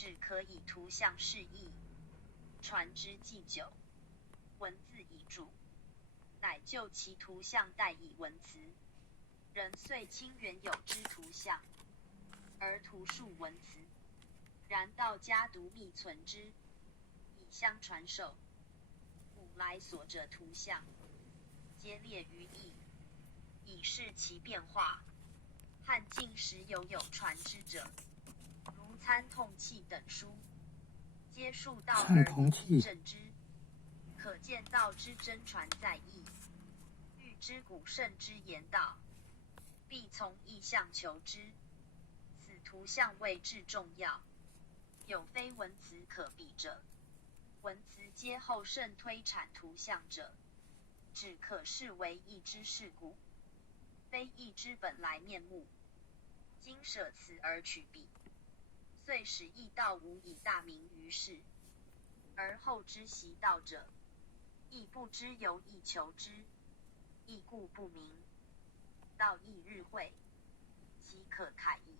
只可以图像示意，传之既久，文字已著，乃就其图像代以文辞。人遂亲原有之图像，而图述文辞。然道家独密存之，以相传授。古来所者图像，皆列于义，以示其变化。汉晋时有传之者，如参同契等书，皆述道而以正之。可见道之真传在义，欲知古圣之言道，必从意象求之。此图像谓至重要，有非文辞可比者。文辞皆后圣推阐图像者，只可视为义之事故，非义之本来面目。今舍辞而取彼，遂使义道无以大名于世。而后知习道者，亦不知由义求之，义故不明。道义日晦，即可慨矣。